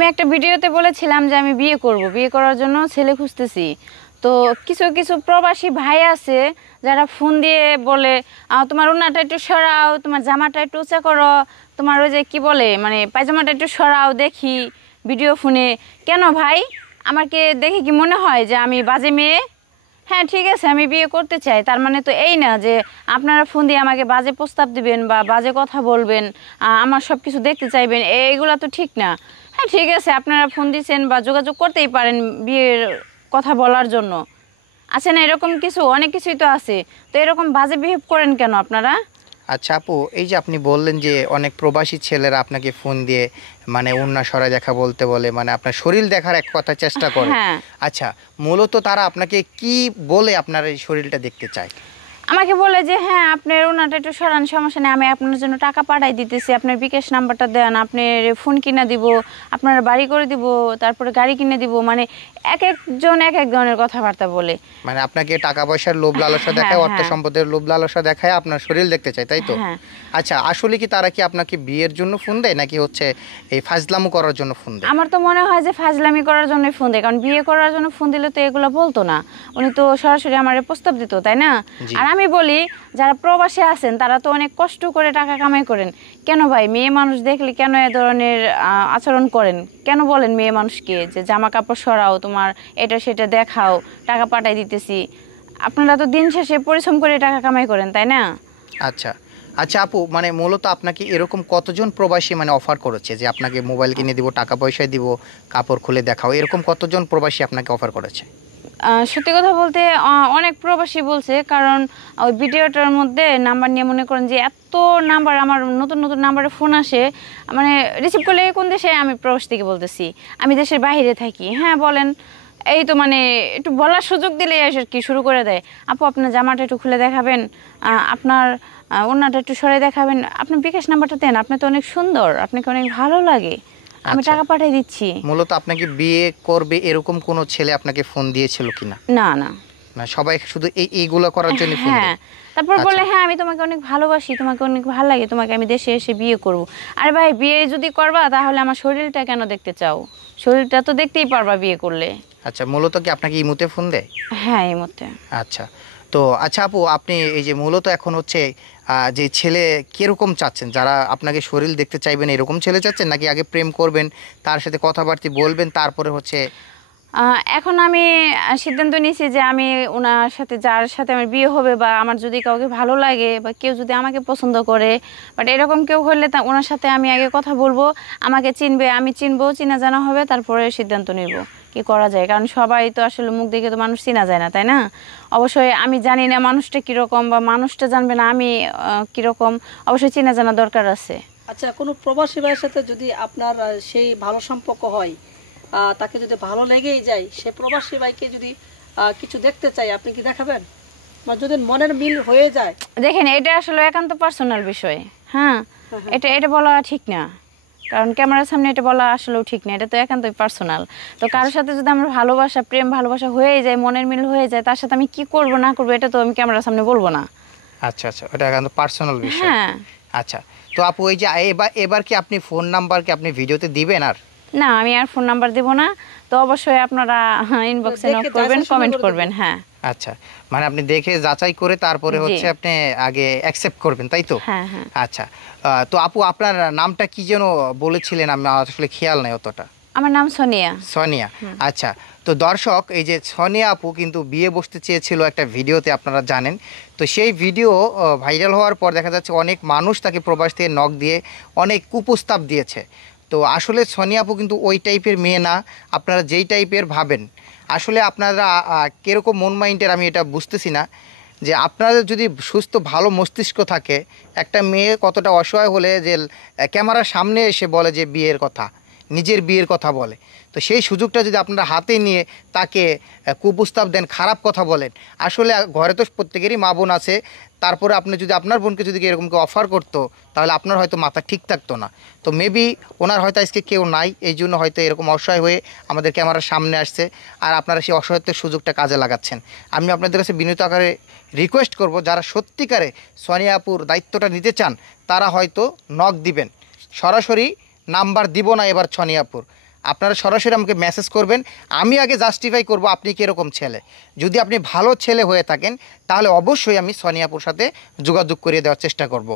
আমি একটা ভিডিওতে বলেছিলাম যে আমি বিয়ে করব, বিয়ে করার জন্য ছেলে খুঁজতেছি। তো কিছু কিছু প্রবাসী ভাই আছে যারা ফোন দিয়ে বলে তোমার ওড়নাটা একটু সরাও, তোমার জামাটা একটু উঁচা করো, তোমার ওই যে কি বলে মানে পায়জামাটা একটু সরাও দেখি ভিডিও ফোনে। কেন ভাই, আমাকে দেখে কি মনে হয় যে আমি বাজে মেয়ে? হ্যাঁ ঠিক আছে, আমি বিয়ে করতে চাই, তার মানে তো এই না যে আপনারা ফোন দিয়ে আমাকে বাজে প্রস্তাব দিবেন বা বাজে কথা বলবেন, আমার সব কিছু দেখতে চাইবেন, এইগুলা তো ঠিক না। হ্যাঁ ঠিক আছে, আপনারা ফোন দিচ্ছেন বা যোগাযোগ করতেই পারেন বিয়ের কথা বলার জন্য। আছে না এরকম কিছু, অনেক কিছুই তো আছে। তো এরকম বাজে বিহেভ করেন কেন আপনারা? আচ্ছা আপু, এই যে আপনি বললেন যে অনেক প্রবাসী ছেলেরা আপনাকে ফোন দিয়ে মানে ওড়না সরায় দেখা বলতে বলে, মানে আপনার শরীর দেখার এক কথা চেষ্টা করে। হ্যাঁ, আচ্ছা, মূলত তারা আপনাকে কি বলে আপনার এই শরীরটা দেখতে চায়? আমাকে বলে যে হ্যাঁ আপনার ওনাটা একটু সরান, সমস্যা নেই, আমি আপনার জন্য টাকা পাঠাই দিতেছি, আপনার বিকাশ নাম্বারটা দেন, আপনার ফোন কিনে দিব, আপনার বাড়ি করে দিব, তারপরে গাড়ি কিনে দিব। মানে এক একজন এক এক ধরনের কথাবার্তা বলে। মানে আপনাকে টাকা পয়সার লোভ লালসা হ্যাঁ দেখায়, অর্থ হ্যাঁ সম্পদের লোভ লালসা দেখায় আপনার শরীর দেখতে চায়, তাই তো? হ্যাঁ। আচ্ছা, আসলে কি তারা কি আপনাকে বিয়ের জন্য ফোন দেয় নাকি হচ্ছে এই ফাজলামো করার জন্য ফোন দেয়? আমার তো মনে হয় যে ফাজলামি করার জন্যই ফোন দেয়, কারণ বিয়ে করার জন্য ফোন দিলে তো এগুলো বলতো না, উনি তো সরাসরি আমার প্রস্তাব দিত, তাই না? জি। আর আমি বলি যারা প্রবাসে আছেন তারা তো অনেক কষ্ট করে টাকা কামাই করেন, কেন ভাই মেয়ে মানুষ দেখলে কেন এ ধরনের আচরণ করেন? কেন বলেন মেয়ে মানুষকে যে জামা কাপড় সরাও, তোমার এটা সেটা দেখাও, টাকা পাঠাই দিতেছি? আপনারা তো দিন শেষে পরিশ্রম করে টাকা কামাই করেন, তাই না? আচ্ছা আচ্ছা আপু, মানে মূলত আপনাকে এরকম কতজন প্রবাসী মানে অফার করেছে যে আপনাকে মোবাইল কিনে দিব, টাকা পয়সা দিব, কাপড় খুলে দেখাও, এরকম কতজন প্রবাসী আপনাকে অফার করেছে? সত্যি কথা বলতে অনেক প্রবাসী বলছে, কারণ ওই ভিডিওটার মধ্যে নাম্বার নিয়ে মনে করেন যে এত নাম্বার, আমার নতুন নতুন নাম্বারে ফোন আসে, মানে রিসিভ করলে কোন দেশে, আমি প্রবাস থেকে বলতেছি, আমি দেশের বাইরে থাকি। হ্যাঁ বলেন, এই তো মানে একটু বলার সুযোগ দিলে আর কি শুরু করে দেয়, আপু আপনার জামাটা একটু খুলে দেখাবেন, আপনার ওড়নাটা একটু সরে দেখাবেন, আপনার বিকাশ নাম্বারটা দেন, আপনি তো অনেক সুন্দর, আপনাকে অনেক ভালো লাগে, আমি আচ্ছা, টাকা পাঠিয়ে দিচ্ছি। মূলত আপনাকে বিয়ে করবে এরকম কোনো ছেলে আপনাকে ফোন দিয়েছিল কিনা? না না। না, সবাই শুধু এইগুলো করার জন্য ফোন হ্যাঁ, দেয়? তারপর আচ্ছা বলে হ্যাঁ আমি তোমাকে অনেক ভালোবাসি, তোমাকে অনেক ভালো লাগে, তোমাকে আমি দেশে এসে বিয়ে করব। আরে ভাই, বিয়ে যদি করবা তাহলে আমার শরীরটা কেন দেখতে চাও? শরীরটা তো দেখতেই পারবা বিয়ে করলে। আচ্ছা, মূলত কি আপনাকে ইমুতে ফোন দেয়? হ্যাঁ এই মতে। আচ্ছা, তো আচ্ছা আপু, আপনি এই যে মূলত এখন হচ্ছে যে ছেলে কিরকম চাচ্ছেন, যারা আপনাকে শরীর দেখতে চাইবেন এরকম ছেলে চাচ্ছেন, নাকি আগে প্রেম করবেন, তার সাথে কথাবার্তা বলবেন, তারপরে হচ্ছে? এখন আমি সিদ্ধান্ত নিয়েছি যে আমি ওনার সাথে, যার সাথে আমার বিয়ে হবে বা আমার যদি কাউকে ভালো লাগে বা কেউ যদি আমাকে পছন্দ করে, বাট এরকম কেউ হলে তা ওনার সাথে আমি আগে কথা বলবো, আমাকে চিনবে, আমি চিনবো, চিনা জানা হবে, তারপরে সিদ্ধান্ত নিব কি করা যায়। কারণ সবাই তো আসলে মুখ দেখে তো মানুষ চিনা যায় না, তাই না? অবশ্যই আমি জানি না মানুষটা কীরকম বা মানুষটা জানবে না আমি কীরকম, অবশ্যই চিনা জানা দরকার আছে। আচ্ছা, কোনো প্রবাসী ভাইয়ের সাথে যদি আপনার সেই ভালো সম্পর্ক হয়, তাকে যদি ভালো লেগেই যায়, সে প্রবাসী ভাইকে যদি কিছু দেখতে চাই, আপনি কি দেখাবেন? বা যদি মনের মিল হয়ে যায়? দেখেন, এটা আসলে একান্ত পার্সোনাল বিষয়। হ্যাঁ, এটা এটা বলা ঠিক না, কারণ ক্যামেরার সামনে এটা বলা আসলেও ঠিক না, এটা তো একান্তই পার্সোনাল। তো কারোর সাথে যদি আমার ভালোবাসা, প্রেম ভালোবাসা হয়ে যায়, মনের মিল হয়ে যায়, তার সাথে আমি কি করব না করবো এটা তো আমি ক্যামেরার সামনে বলবো না। আচ্ছা আচ্ছা, ওটা কিন্তু পার্সোনাল বিষয়। হ্যাঁ। আচ্ছা, তো আপু এই যে এবার এবার কি আপনি ফোন নাম্বার কি আপনি ভিডিওতে দিবেন? আর না, আমি আর ফোন নাম্বার দেব না। তো অবশ্যই আপনারা ইনবক্সে নক করবেন, কমেন্ট করবেন। হ্যাঁ আচ্ছা, মানে আপনি দেখে যাচাই করে তারপরে জি। হচ্ছে আপনি আগে অ্যাকসেপ্ট করবেন, তাই তো? হ্যাঁ হ্যাঁ। আচ্ছা, তো আপু আপনার নামটা কি যেন বলেছিলেন, আমি আসলে খেয়াল নাই অতটা। আমার নাম সোনিয়া। সোনিয়া। আচ্ছা, তো দর্শক, এই যে সোনিয়া আপু কিন্তু বিয়ে বসতে চেয়েছিল একটা ভিডিওতে, আপনারা জানেন। তো সেই ভিডিও ভাইরাল হওয়ার পর দেখা যাচ্ছে অনেক মানুষ তাকে প্রবাস থেকে নক দিয়ে অনেক কুপ্রস্তাব দিয়েছে। তো আসলে সোনিয়া আপু কিন্তু ওই টাইপের মেয়ে না, আপনারা যেই টাইপের ভাবেন। আসলে আপনারা কীরকম মন মাইন্ডের আমি এটা বুঝতেছি না, যে আপনাদের যদি সুস্থ ভালো মস্তিষ্ক থাকে, একটা মেয়ে কতটা অসহায় হলে যে ক্যামেরার সামনে এসে বলে যে বিয়ের কথা, নিজের বিয়ের কথা বলে, তো সেই সুযোগটা যদি আপনারা হাতে নিয়ে তাকে কুপ্রস্তাব দেন, খারাপ কথা বলেন, আসলে ঘরে তো প্রত্যেকেরই মা বোন আছে, তারপরে আপনি যদি আপনার বোনকে যদি এরকম অফার করতো, তাহলে আপনার হয়তো মাথা ঠিক থাকতো না। তো মেবি ওনার হয়তো আজকে কেউ নাই, এই জন্য হয়তো এরকম অসহায় হয়ে আমাদের ক্যামেরার সামনে আসছে, আর আপনারা সেই অসহায়ত্বের সুযোগটা কাজে লাগাচ্ছেন। আমি আপনাদের কাছে বিনীত আকারে রিকোয়েস্ট করব, যারা সত্যিকারে সোনিয়া আপুর দায়িত্বটা নিতে চান, তারা হয়তো নক দিবেন, সরাসরি নাম্বার দিব না এবার সোনিয়া আপুর। আপনারা সরাসরি আমাকে মেসেজ করবেন, আমি আগে জাস্টিফাই করব আপনি কীরকম ছেলে। যদি আপনি ভালো ছেলে হয়ে থাকেন তাহলে অবশ্যই আমি সোনিয়া আপুর সাথে যোগাযোগ করিয়ে দেওয়ার চেষ্টা করব।